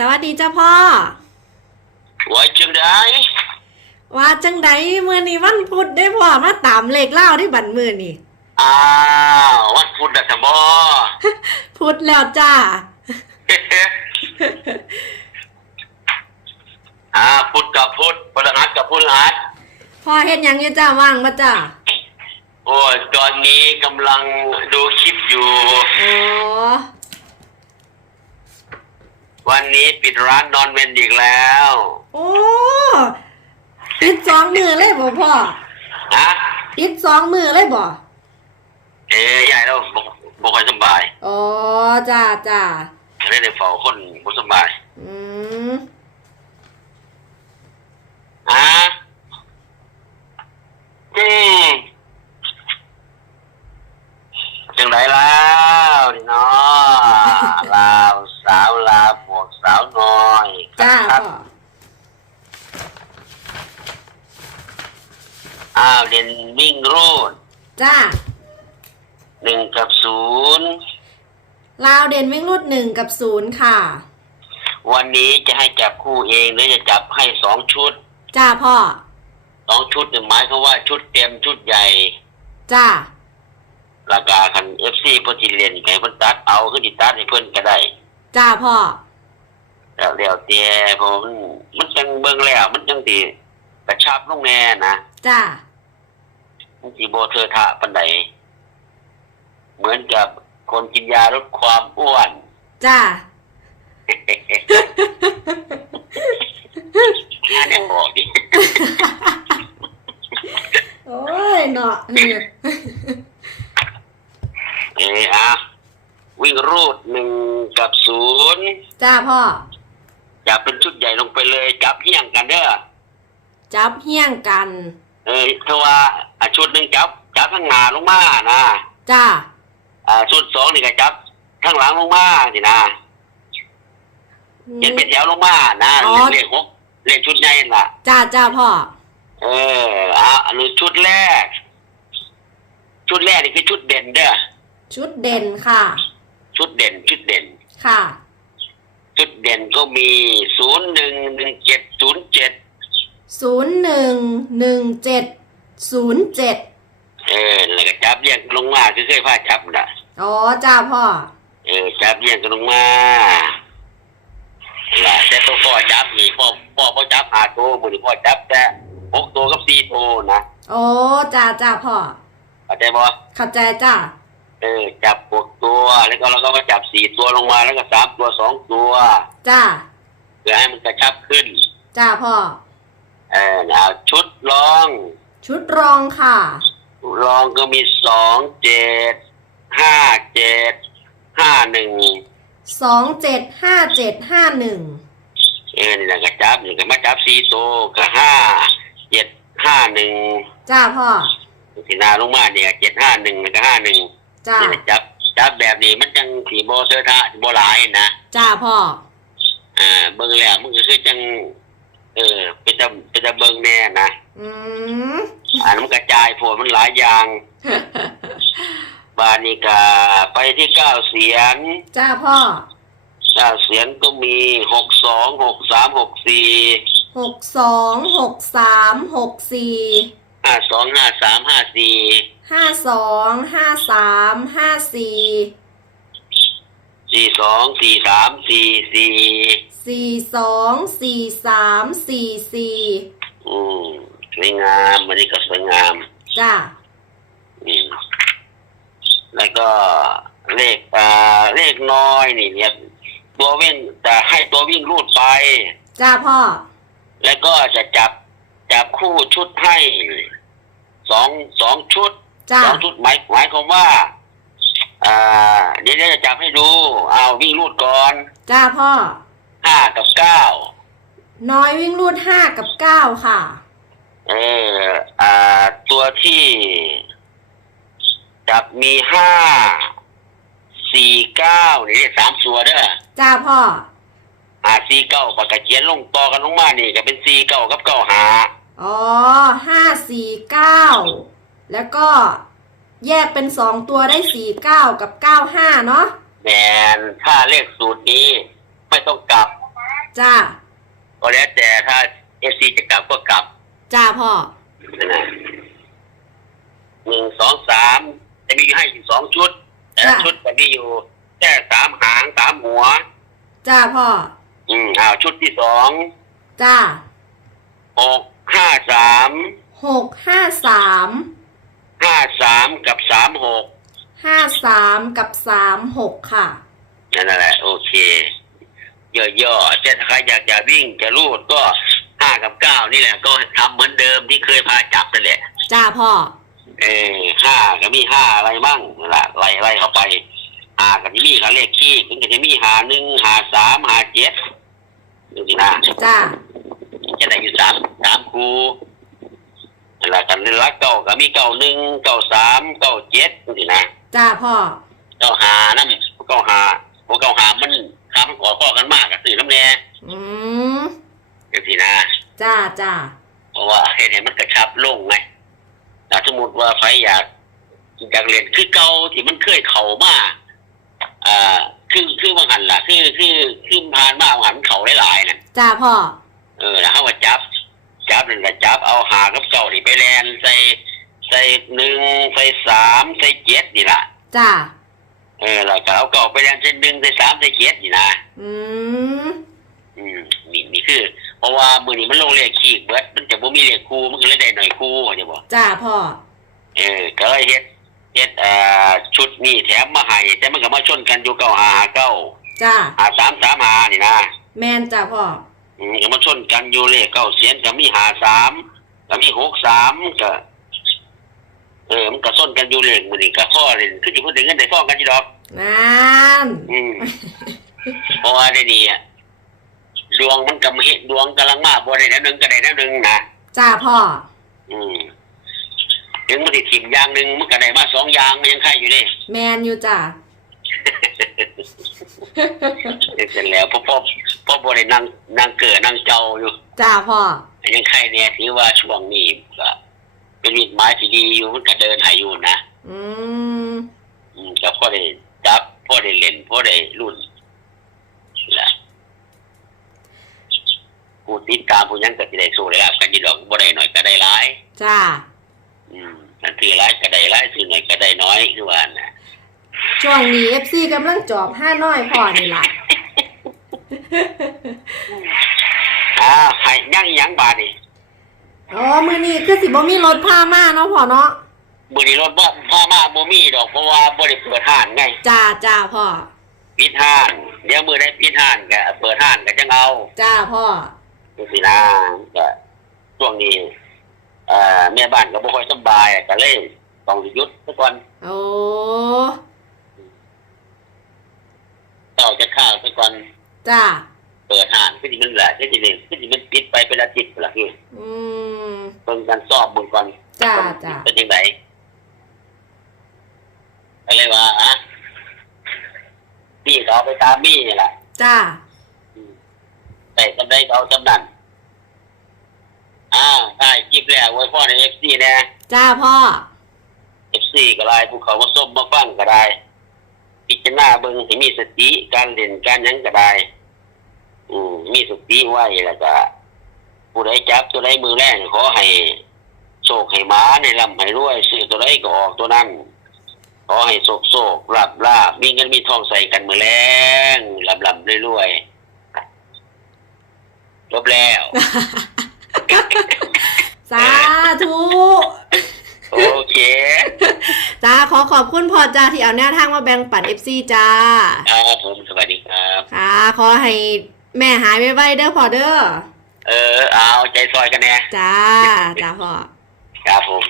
สวัสดีจ้าพ่อไว้จังได้ว่าจังไดเมื่อนี้วันพุธได้พ่อมาตามเลขเล่าที่บันมือนี่อ้าววันพุธนะสมบอพุธแล้วจ้าอ่าพุธกับพุธพฤหัสกับพฤหัสพ่อเฮ็ดหยังอยู่จ้าว่างมาจ้าโอ้ยตอนนี้กำลังดูคลิปอยู่อ๋อ วันนี้ปิดร้านนอนเวนอีกแล้วโอ้ปิดสองมือเลยบ่พ่อนะปิดสองมือเลยบ่เอ้ยใหญ่แล้วบ่บ่ค่อยสบายอ๋อจ้าจ้าเลยได้เฝ้าคนบ่สบาย อืม อะอืมจังไรแล้วนี่เนาะลาวสาวลาวบวกสาวน้อย จ้า ครับ พ่อ อ้าวเด่นวิ่งรูดจ้าหนึ่งกับศูนย์ลาวเด่นวิ่งรูดหนึ่งกับศูนย์ค่ะ วันนี้จะให้จับคู่เองหรือจะจับให้สองชุดจ้าพ่อสองชุดเนี่ยหมายความว่าชุดเต็มชุดใหญ่จ้าราคาคันเอฟซีเพิ่นสิเล่นให้เพิ่นตัดเอาคือสิตัดให้เพิ่นก็ได้จ้าพ่อแล้วแล้วแต่ผมมันจังเบิ่งแล้ว มันจังสิกระชับลงแน่นะจ้า มันสิบ่เทอะทะปานใดเหมือนกับคนกินยาลดความอ้วน จ้างานยังบอกดิโอ้ยเนาะนี่เอออะวิ่งรูดหนึ่งกับศูนย์จ้าพ่อจับเป็นชุดใหญ่ลงไปเลย จับเฮี้ยงกันเด้อ จับเฮี้ยงกัน เออถ้าว่าอะชุดหนึ่งจับจับข้างหน้าลงมานะจ้าอ่าชุดสองนี่ก็จับข้างหลังลงมาสินะเห็นเป็นแถวลงมานะอ๋อเลขหกเลขชุดใหญ่นั่นล่ะ จ้าจ้าพ่อ เอออะอันนี้ชุดแรก ชุดแรกนี่คือชุดเด่นเด้อชุดเด่นค่ะ ชุดเด่น ชุดเด่น ค่ะ ชุดเด่นก็มีศูนย์หนึ่งหนึ่งเจ็ดศูนย์เจ็ด ศูนย์หนึ่งหนึ่งเจ็ดศูนย์เจ็ดเออแล้วก็จับเรียงลงมาคือเคยพาจับนะอ๋อจ้าพ่อ เออจับเรียงกันลงมาล่ะแต่ตัวพ่อจับนี่พ่อพ่อพ่อจับหาตัวมือนี่พ่อจับแต่หกตัวกับสี่ตัวนะโอ้จ้าจ้าพ่อเข้าใจบ่เข้าใจจ้าเออจับหกตัวแล้วก็เราก็มาจับสี่ตัวลงมาแล้วก็สามตัวสองตัว จ้าเพื่อให้มันกระชับขึ้น จ้าพ่อ เออนะชุดรองชุดรองค่ะ รองก็มีสองเจ็ดห้าเจ็ดห้าหนึ่งสองเจ็ดห้าเจ็ดห้าหนึ่งเออนี่แหละก็จับนี่ก็มาจับสี่ตัวก็ห้าเจ็ดห้าหนึ่งจ้าพ่อ สีนาลงมาเนี่ยเจ็ดห้าหนึ่งแล้วก็ห้าหนึ่งจ้า นี่แหละจับจับแบบนี้มันจังสีโบเทอทะโบหลายนะ จ้าพ่อ อ่าเบิ่งแล้วมันก็คือจัง เออ เป็นจะเป็นจะเบิ่งแน่นะอืมอ่ามันกระจายผลมันหลายอย่าง บานิกา ไปที่เก้าเสียงจ้าพ่อเก้าเสียงก็มีหกสองหกสามหกสี่หกสองหกสามหกสี่ห้าสองห้าสามห้าสี่ห้าสองห้าสามห้าสี่สี่สองสี่สามสี่สี่ สี่สองสี่สามสี่สี่อืมสวยงามวันนี้ก็สวยงามจ้าอืมแล้วก็เลขอ่าเลขน้อยนี่เนี่ยตัววิ่งจะให้ตัววิ่งรูดไป จ้าพ่อ แล้วก็จะจับจับคู่ชุดให้สองสองชุดจ้า สองชุดหมายหมายความว่า อ่า เดี๋ยวจะจับให้ดูเอาวิ่งรูดก่อน จ้าพ่อ ห้ากับเก้าน้อยวิ่งรูดห้ากับเก้าค่ะ เอออ่า ตัวที่จับมีห้าสี่เก้านี่สามตัวเด้อจ้าพ่อ อ่าสี่เก้าปากกาเขียนลงต่อกันลงมานี่ก็เป็นสี่เก้ากับเก้าหาอ๋อห้าสี่เก้าแล้วก็แยกเป็นสองตัวได้สี่เก้ากับเก้าห้าเนาะแมนถ้าเลขสูตรนี้ไม่ต้องกลับ จ้าก็แล้วแต่ถ้าเอฟซีจะกลับก็กลับจ้าพ่อนะหนึ่งสองสามจะมีให้อยู่สองชุดแต่ค่ะชุดจะมีอยู่แค่สามหางสามหัว จ้าพ่อ อืมอ้าวชุดที่สองจ้าหกห้าสามหกห้าสามห้าสามกับสามหกห้าสามกับสามหกค่ะ นั่นแหละ โอเค ย่อๆแต่ถ้าใครอยากจะวิ่งจะรูดก็ห้ากับเก้านี่แหละ ก็ทำเหมือนเดิมที่เคยพาจับนั่นแหละ จ้าพ่อ เออห้าก็มีห้าอะไรบ้างนั่นละไล่ไล่เข้าไปหากับมีเขาเลขขี้มันก็จะมีหาหนึ่งหาสามหาเจ็ดดูสินะจ้าจะได้อยู่สามสามครูนั่นแหละกันรักเก้าก็มีเก้าหนึ่งเก้าสามเก้าเจ็ดดูสินะจ้าพ่อเก้าหานั่นเก้าหาพวกเก้าหามัน คามันก่อข้อกันมากกับสื่อน้ำแน่อืมดูสินะจ้าจ้าเพราะว่าเห็นเห็นมันกระชับลงไงแต่สมมติว่าใครอยากอยากเรียนคือเก่าที่มันเคยเข่ามาอ่าคือคือว่าหันล่ะ คือคือคือผ่านมาว่าหันเข่าหลายๆน่ะจ้าพ่อเออแล้วเขาว่าจับ จับนั่นก็จับเอาหากับเก่านี่ไปแลนใส่ใส่หนึ่งใส่สามใส่เจ็ดนี่ล่ะจ้า เออแล้วก็เอาเก่าไปแลนใส่หนึ่งใส่สามใส่เจ็ดนี่นะอืมอืมนี่นี่คือ เพราะว่ามือนี้มันลงเลขขีดเบิดมันจะบ่มีเลขคู่มันก็เลยได้หน่อยคู่เข้าใจบ่จ้าพ่อเออก็เลยเฮ็ดเฮ็ดเอ่อชุดนี้แถมมาให้แต่มันก็มาชนกันอยู่เก้าหาเก้าจ้าหาสามสามหานี่นะแมนจ้าพ่ออืมก็มาชนกันอยู่เลขเก้าเสียนก็มีหาสามก็มีหกสามก็ เออมันก็ชนกันอยู่เลขมือนี้ก็ข้อเล่นคือสิพูดถึงเงินได้ฟ้องกันอยู่ดอก นั่นอืม เพราะว่าได้ดีอะดวงมันกำเฮ็ดดวงกำลังมาบ่ได้แนวหนึงก็ได้แนวหนึงนะจ้าพ่อ อืมถึงมันสิถิ่มอย่างหนึ่งมันก็ได้มาสองอย่างมันยังไข่อยู่เด้แมนอยู่จ้าเสร็จแล้วพ่อพ่อพ่อบรินั่งนั่งเกิดนั่งเจ้าอยู่จ้าพ่อ ยังไข่เนี่ยถือว่าช่วงนี้ก็ เป็นมิตรหมายที่ดีอยู่มันก็เดินหายอยู่นะอืมอืมก็พ่อได้จับพ่อได้เล่นพ่อได้รุ่นแหละผู้ติดตามผู้ยังก็สิได้สู้เลยครับกันอยี่ดอกบ่ได้หน่อยก็ได้หลายจ้า อืมนั่นคือหลายก็ได้หลายซื้อหน่อยก็ได้น้อยคือว่านะช่วงนี้เอฟซีกำลังจอบห้าน้อยพ่อนี่ล่ะอ่าให้ยังอีหยังบาดนี่ อ๋อมือนี้คือสิบ่มีรถพามาเนาะพ่อเนาะมื้อนี้รถบ่พามาบ่มีดอกเพราะว่าบ่ได้เปิดห้างไงจ้าจ้าพ่อปิดห้างเดี๋ยวมือได้ปิดห้างก็เปิดห้างก็จังเอาจ้าพ่อดูสินะก็ช่วงนี้เอ่อแม่บ้านก็บ่ค่อยสบายก็เลยต้องหยุดซะก่อนโอ้เจ้าจะข้าวซะก่อนจ้า เปิดห้างคือสิมันแหละคือสิมันคือสิมันปิดไปเป็นอาทิตย์พุ่นล่ะคืออืมเพิ่นกันสอบเบิ่งก่อนจ้าจ้าเป็นจังไดก็เลยว่าอะพี่ก็เอาไปตามมี่นี่แหละจ้าแต่จำได้ก็เอาจำนั้นอ้าวใช่คลิปแรกไว้พ่อใน FC แน่จ้าพ่อเอฟซีก็ได้ภูเขามาส้มมาฟังก็ได้พิจารณาเบิ่งให้มีสติการเล่นการหยังก็ได้ อืมมีสติไว้แล้วก็ผู้ใดจับตัวใดมือแรงขอให้โชคให้หมาในลำให้รวยซื้อตัวใดก็ออกตัวนั้นขอให้โศกโศกลาบลาบมีเงินมีทองใส่กันมือแรงลำลำรวยๆจบแล้ว สาธุโอเคจ้าขอขอบคุณพ่อจ้าที่เอาแนวทางมาแบ่งปันเอฟซีจ้าครับผมสวัสดีครับค่ะขอให้ แม่หายไวๆเด้อพ่อเด้อ เออ เอาใจซอยกันแน่จ้า จ้าพ่อ ครับผม